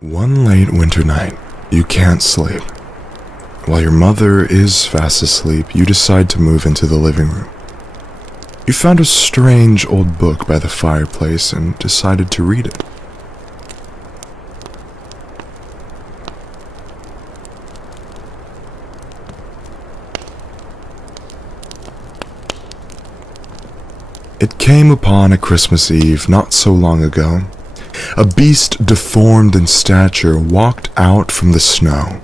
One late winter night, you can't sleep. While your mother is fast asleep, you decide to move into the living room. You found a strange old book by the fireplace and decided to read it. It came upon a Christmas Eve not so long ago. A beast deformed in stature walked out from the snow.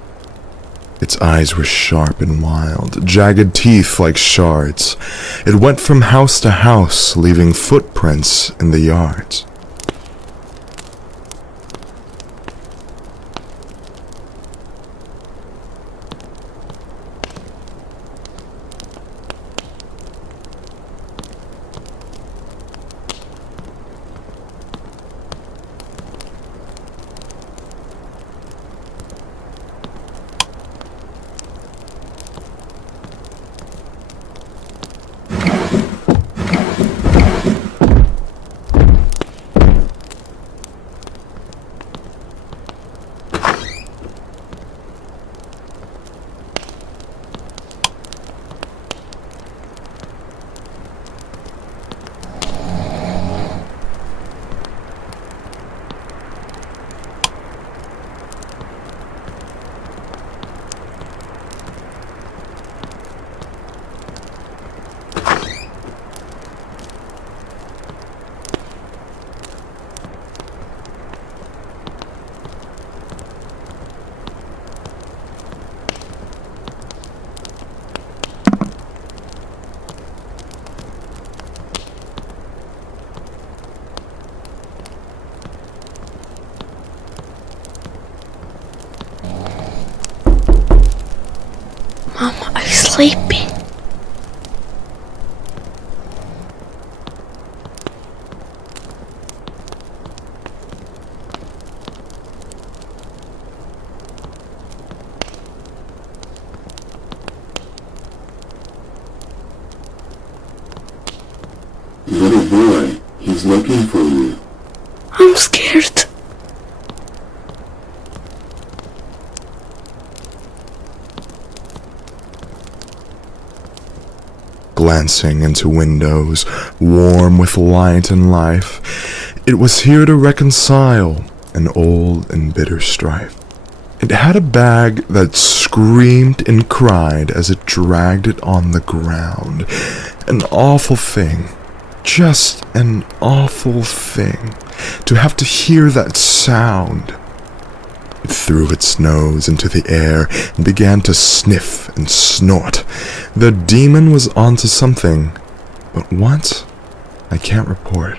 Its eyes were sharp and wild, jagged teeth like shards. It went from house to house, leaving footprints in the yards. Mama, are you sleeping? Little boy, he's looking for you. I'm scared. Glancing into windows, warm with light and life, it was here to reconcile an old and bitter strife. It had a bag that screamed and cried as it dragged it on the ground. An awful thing, just an awful thing, to have to hear that sound. It threw its nose into the air and began to sniff and snort. The demon was onto something, but what? I can't report.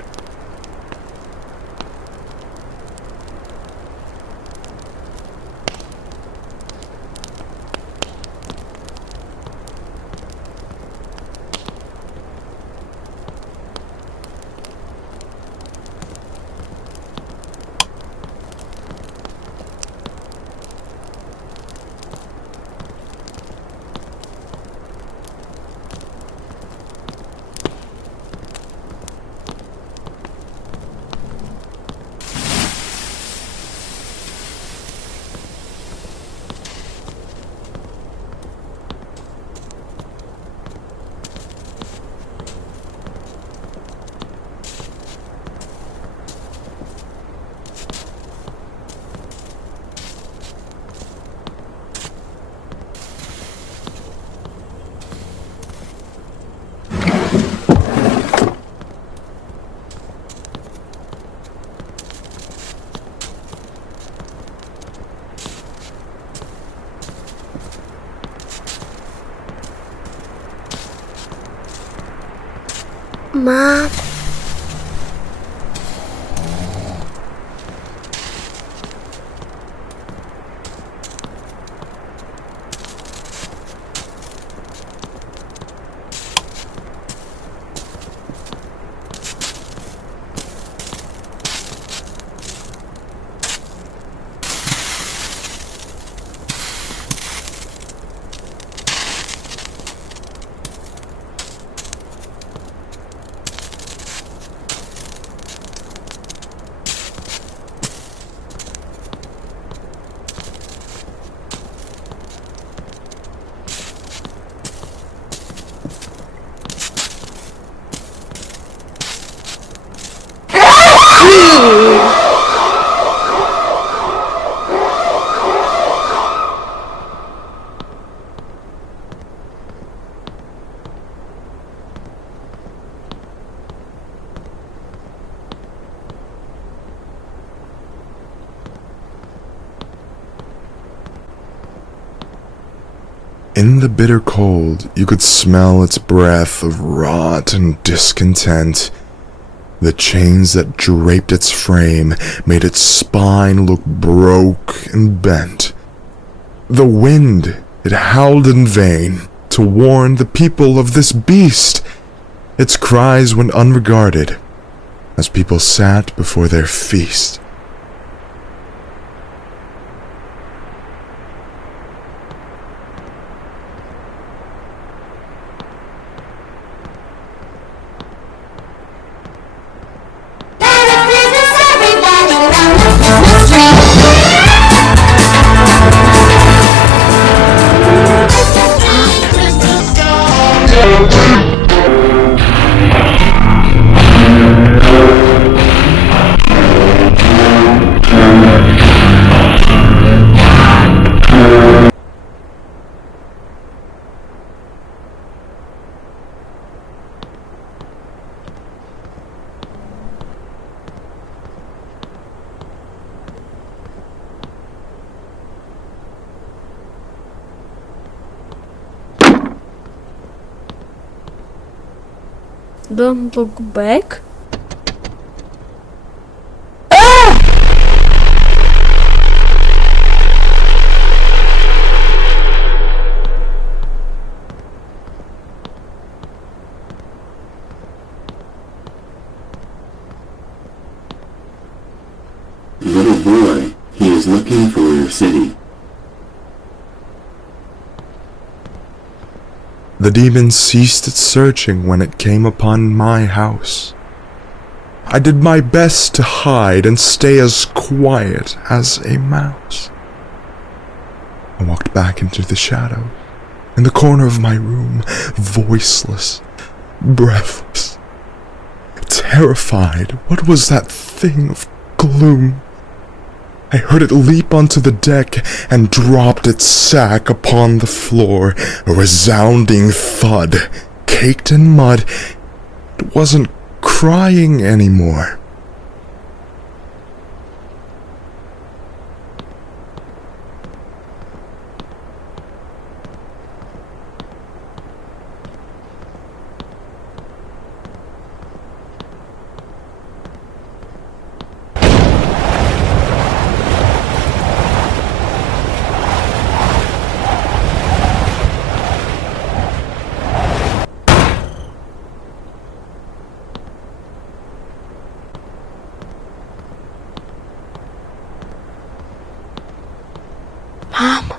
Mom. In the bitter cold, you could smell its breath of rot and discontent. The chains that draped its frame made its spine look broke and bent. The wind, it howled in vain to warn the people of this beast. Its cries went unregarded as people sat before their feast. Don't look back. Little boy, he is looking for your city. The demon ceased its searching when it came upon my house. I did my best to hide and stay as quiet as a mouse. I walked back into the shadow, in the corner of my room, voiceless, breathless, terrified. What was that thing of gloom? I heard it leap onto the deck and dropped its sack upon the floor, a resounding thud, caked in mud. It wasn't crying anymore. Mom.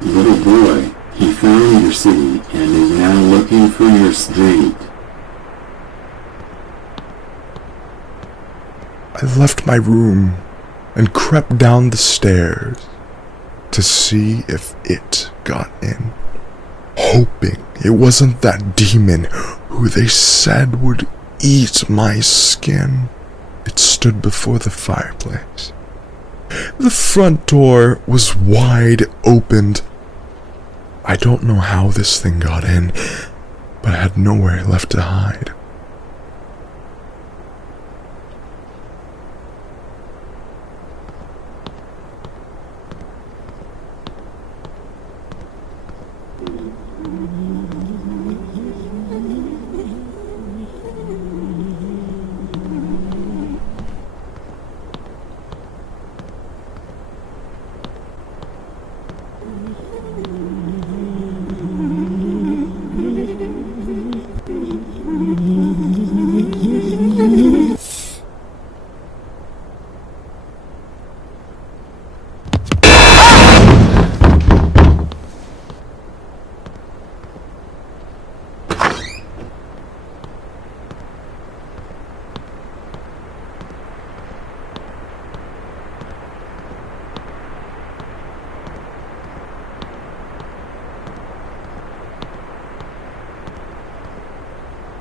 Little boy, he found your city and is now looking for your street. I left my room and crept down the stairs to see if it got in, hoping it wasn't that demon who they said would eat my skin. It stood before the fireplace. The front door was wide opened. I don't know how this thing got in, but I had nowhere left to hide.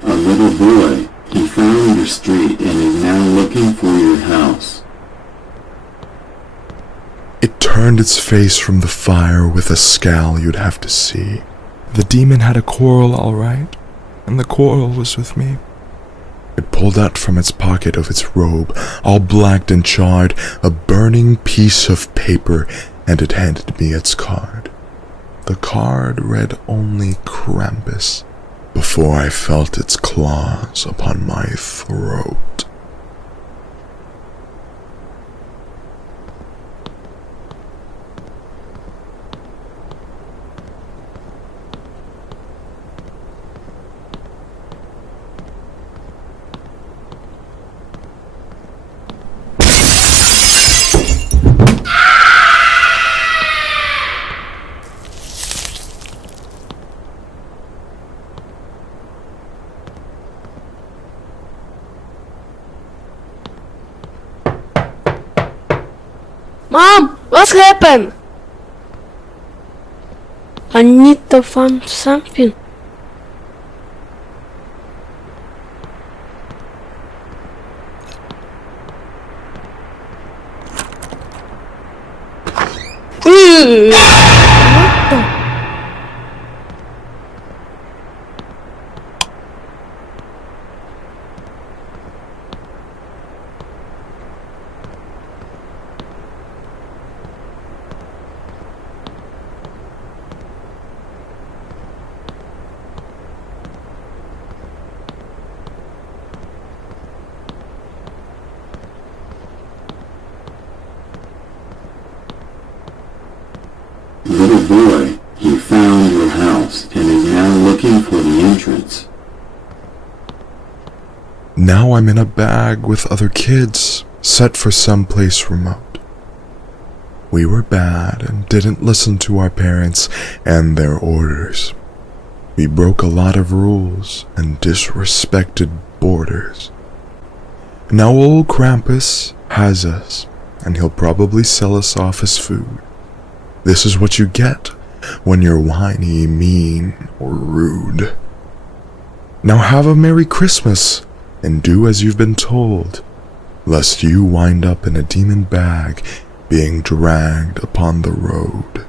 A little boy, he found your street and is now looking looking for your house. It turned its face from the fire with a scowl you'd have to see. The demon had a quarrel, all right, and the quarrel was with me. It pulled out from its pocket of its robe, all blacked and charred, a burning piece of paper, and it handed me its card. The card read only Krampus, before I felt its claws upon my throat. Mom, what's happened? I need to find something. What the? Little boy, he found your house and is now looking for the entrance. Now I'm in a bag with other kids, set for someplace remote. We were bad and didn't listen to our parents and their orders. We broke a lot of rules and disrespected borders. Now old Krampus has us, and he'll probably sell us off as food. This is what you get when you're whiny, mean, or rude. Now have a Merry Christmas and do as you've been told, lest you wind up in a demon bag being dragged upon the road.